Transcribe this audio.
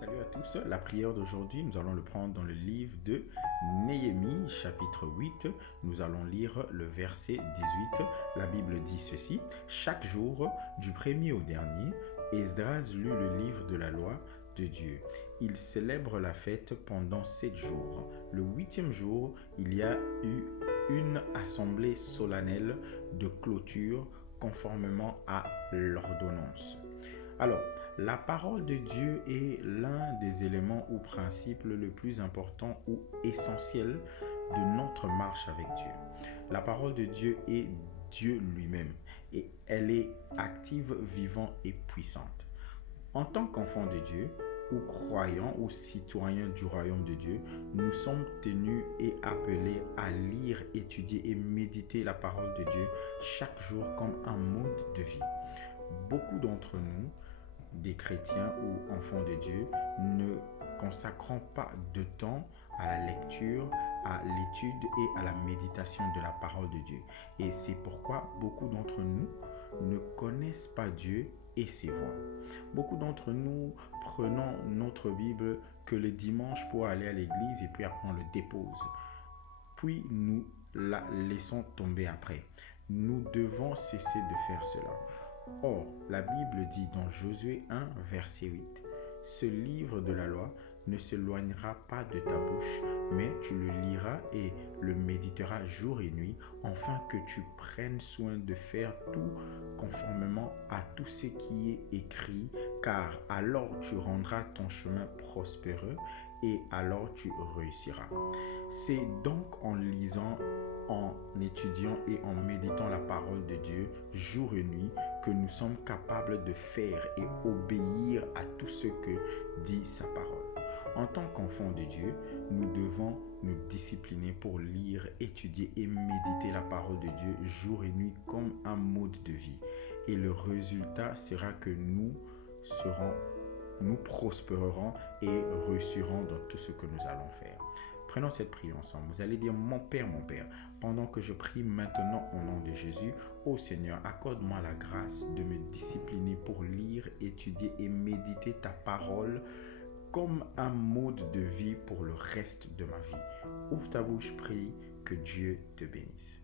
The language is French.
Salut à tous, la prière d'aujourd'hui, nous allons le prendre dans le livre de Néhémie, chapitre 8. Nous allons lire le verset 18. La Bible dit ceci: chaque jour, du premier au dernier, Esdras lut le livre de la loi de Dieu. Il célèbre la fête pendant 7 jours. Le 8e jour, il y a eu une assemblée solennelle de clôture conformément à l'ordonnance. Alors, la parole de Dieu est l'un des éléments ou principes le plus important ou essentiel de notre marche avec Dieu. La parole de Dieu est Dieu lui-même et elle est active, vivante et puissante. En tant qu'enfants de Dieu, ou croyants ou citoyens du royaume de Dieu, nous sommes tenus et appelés à lire, étudier et méditer la parole de Dieu chaque jour comme un mode de vie. Beaucoup d'entre nous, des chrétiens ou enfants de Dieu, ne consacrons pas de temps à la lecture, à l'étude et à la méditation de la parole de Dieu. Et c'est pourquoi beaucoup d'entre nous ne connaissent pas Dieu et ses voies. Beaucoup d'entre nous prenons notre Bible que le dimanche pour aller à l'église et puis après on le dépose. Puis nous la laissons tomber après. Nous devons cesser de faire cela. Or, la Bible dit dans Josué 1, verset 8, « Ce livre de la loi ne s'éloignera pas de ta bouche, mais tu le liras et le méditeras jour et nuit, afin que tu prennes soin de faire tout conformément à tout ce qui est écrit, car alors tu rendras ton chemin prospéreux et alors tu réussiras. » C'est donc en lisant, en étudiant et en méditant la parole de Dieu jour et nuit que nous sommes capables de faire et obéir à tout ce que dit sa parole. En tant qu'enfants de Dieu, nous devons nous discipliner pour lire, étudier et méditer la parole de Dieu jour et nuit comme un mode de vie. Et le résultat sera que nous prospérerons et réussirons dans tout ce que nous allons faire. Prenons cette prière ensemble. Vous allez dire: mon Père, pendant que je prie maintenant au nom de Jésus, ô Seigneur, accorde-moi la grâce de me discipliner pour lire, étudier et méditer ta parole comme un mode de vie pour le reste de ma vie. Ouvre ta bouche, prie, que Dieu te bénisse.